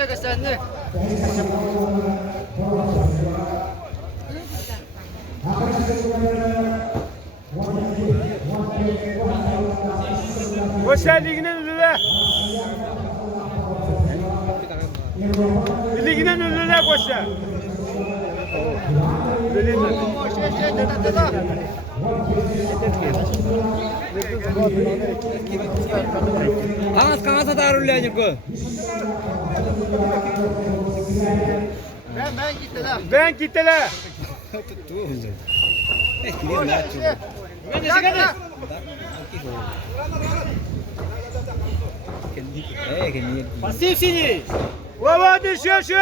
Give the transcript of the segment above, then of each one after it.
Chega, Sérgio. Koşa liginin önüne. Liginin önüne koşa. Kangas taruhlah juga. Ben gittiler. Ben gittiler. Pasif sini. Vava düşüyor şu.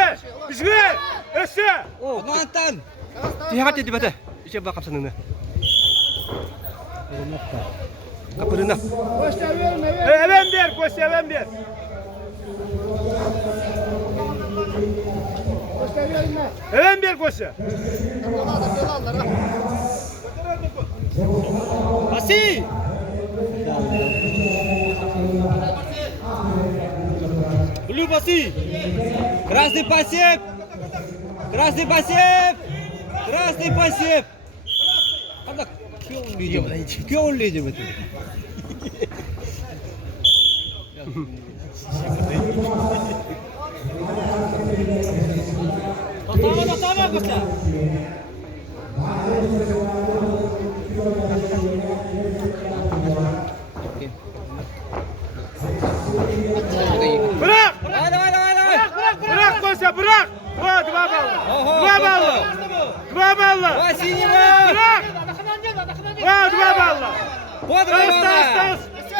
Düşüyor. Ösü. Oh, mantan. Dihangat ya di bata. Siya ba kapsan na? Kapırın na. Even bir koşa even bir. Even bir koşa. Pasif. Blue pasif. Красный pasif. Красный pasif. Красный pasif. Apa? Kyo olacak betul. Pertama Costa. Bırak. Bırak Koşa bırak. Dua balla. Dua balla. Dua balla. Bırak. Dua balla.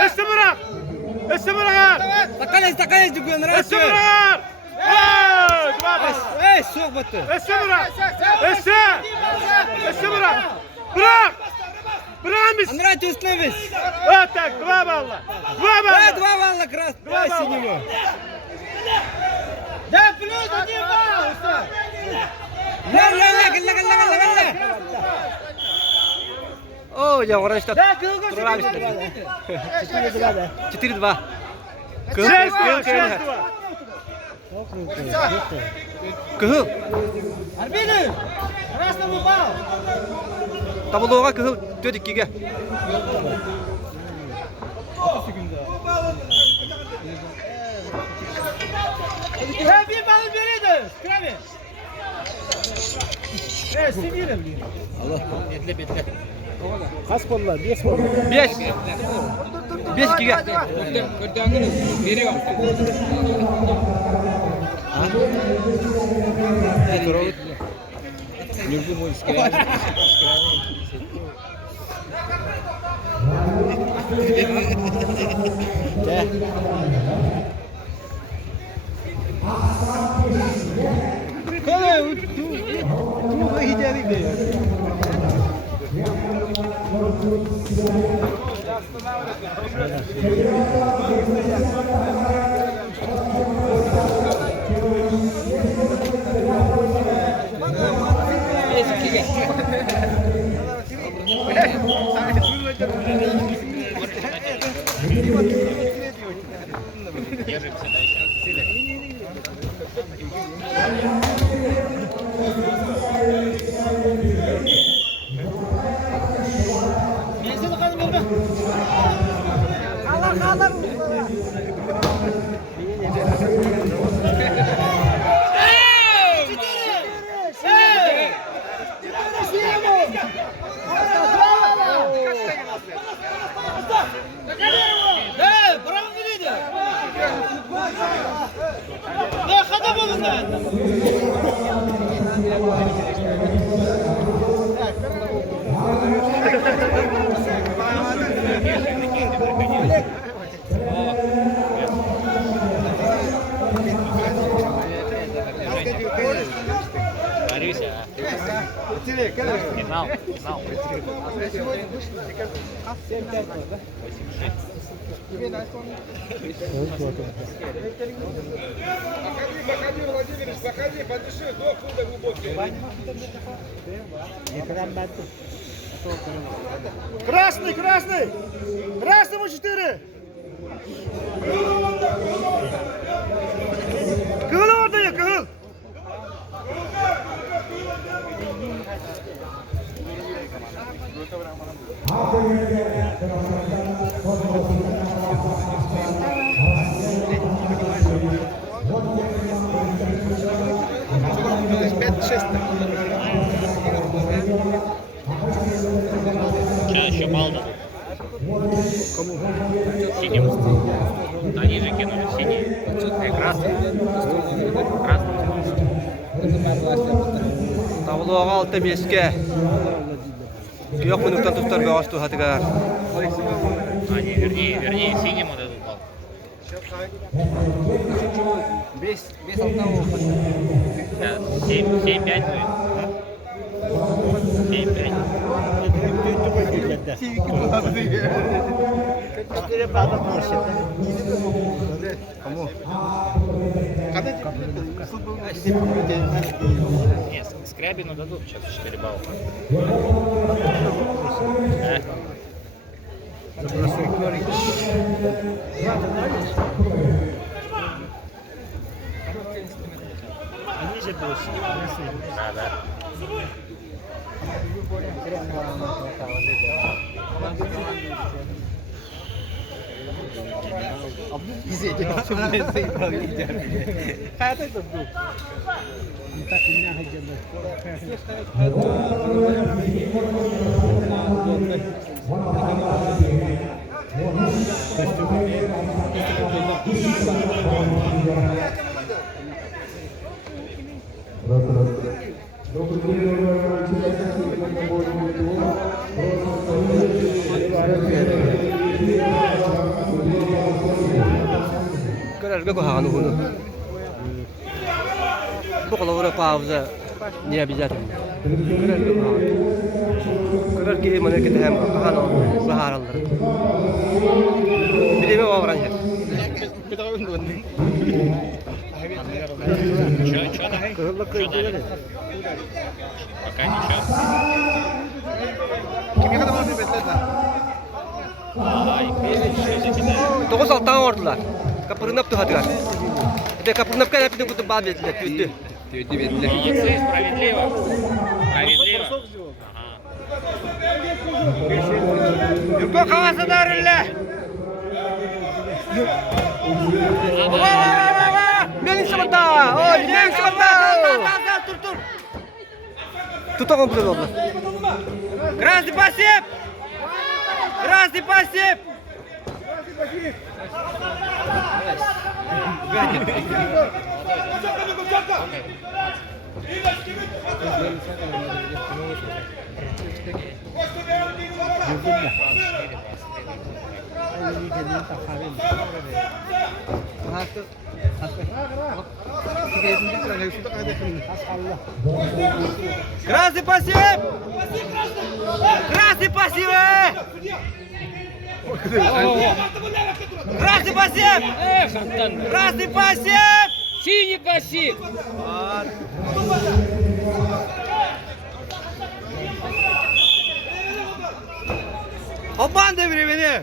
Üstü bırak. Üstü bırak. Takayız juga nerasi. Üstü bırak. Dua balla. Sok betul. Üstü bırak. Üstü bırak. Bırak. Bırak mısın? Andra чувствуешь? Вот так, два балла. Два балла. Два балла крас. Два балла. Да плюс 1 балл. Galla. Oh, yang orang start. Да, кылгы. Turun abi işte. 4-2. Шесть, шесть, два. Kıhıl. Арбины. Красному балл. Tabloğa kıhıl 4-2'ge. Ben 1 balл verirdim. Krabi. Evet, sinirim. Kaç ballar? 5 ballar. 5. 5-2'ge. Ne kadar bulundan? Финал. Красный! Красному 4! Кыгыл ордaya, кыгыл! Что еще мало дадут? Кому? Синим. Они же кинули синий. Красный. Табылуға 6-5-ке. Күйек минуттан тұстар бәғаш тұхатыға. Они, вернее, синему дадут бал. 7-5 будет. 7-5. Нет, Скрябину дадут сейчас 4 балла. Они же больше. Да. Kararga ko hanu bunu. Bu kalau udah pauza dia bisa. Karar ki mana kita hem hanu bahar alır. Bir de var ya. Чё? Пока ничего. To'qqiz oltdan ordilar. Kapırınap tuhadılar. De kapırınap kan hepini kutup bağ verdiler. Tüydü. Молодцы, справедливо. Yurko kavası darılla. Benim sabırda. Oy, benim sabırda. Dur. Tutalım bunu oldu. Красный пассив. Красный пассив. Синий пассив! Обман devri beni.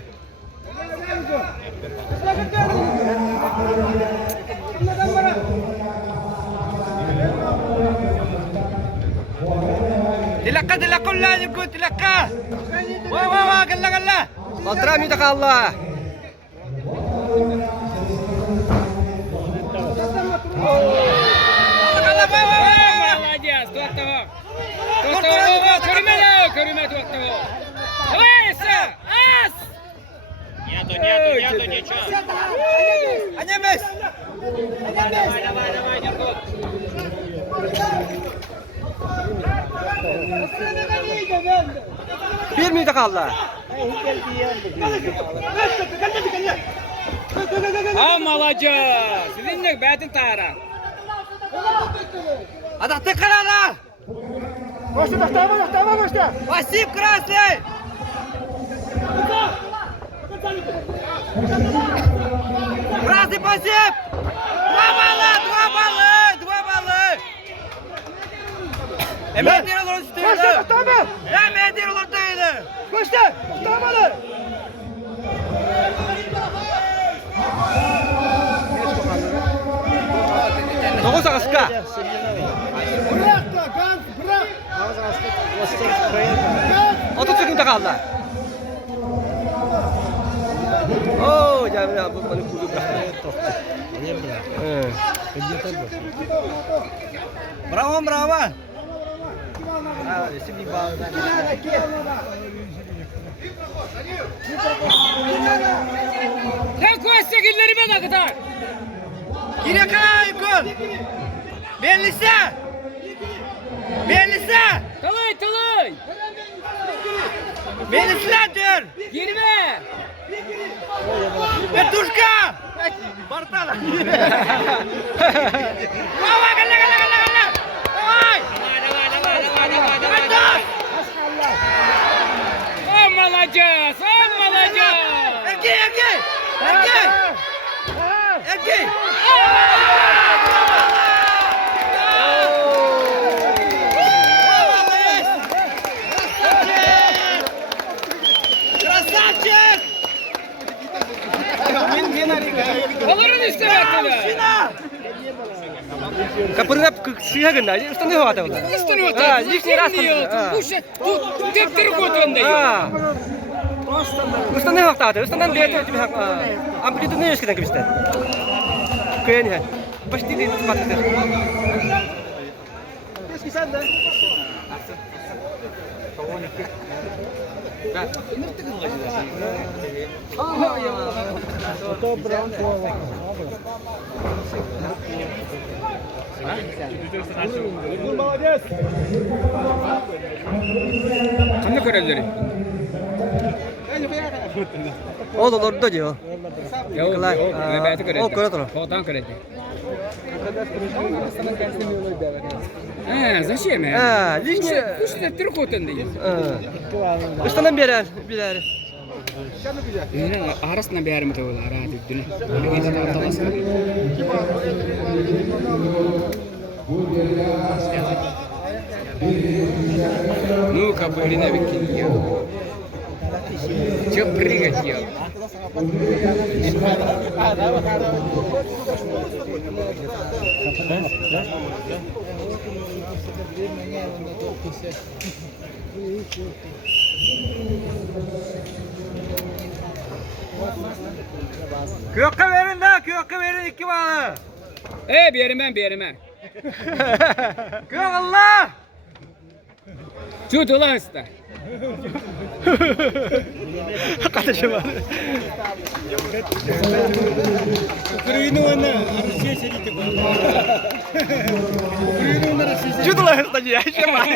Tilakka ulan ikut tilakka. Wah galla. Bantram itu Allah. Молодец, Көріме туақтығы. Давайся! Ас! Нету, ничего. Анемес! Давай, Нергут. Bir minute kaldı. Молодец! Видно, бәтін тара. Adakta karara. Başla, başla. Спасибо, красный! Красный, спасибо! 2 баллы! Emre'dir olur üstüydü. Başla, tamam. Emre'dir olur üstüydü. Başla, tamam. Dokuz ağızka. Bırak da gaz bırak. 30 sekund kaldı. Oh, jangan apa paling kudu berakhir. Bravo, bravo. Sen koysa gillerime de kadar. Yine kay gol. Bellisi. Talay. Bellisler. Girme. Petuşka. Bartala. Bravo, galla. Vay. Petus. Alacağız. Erkek. Красавчик! Alırın işte bakalım. Kapırına siyah gönderdi. Üstüne hava atadı. Üstüne Ha, otur. lifte rast Bu tepkiri koyduğunda yok. Üstüne hava atadı. Üstünden bir yerde bir hava. Amplitude ne yaşadan gibi işte. Kıyani ha. Pasti di tempat itu. Kamu kerjaleri. Oh, orada diyor. Yok. Ben kerja. Oh, kerja tuh. Fotoğraf kerja. Zачем? Лишнее. Üstüne Türk koyduğundayız. Üstünden bir yer. Yine arasında bir yerim tavırlar rahat ettiğini. Böyle gece de ortalasın. Ну-ка, погрена викинь. Чё прыгать, ё? Kökü verin 2 balı. Bir yerime. Kök Allah. Tut ulan usta. Kardeşim var. Judul lah tadi ya, siapa?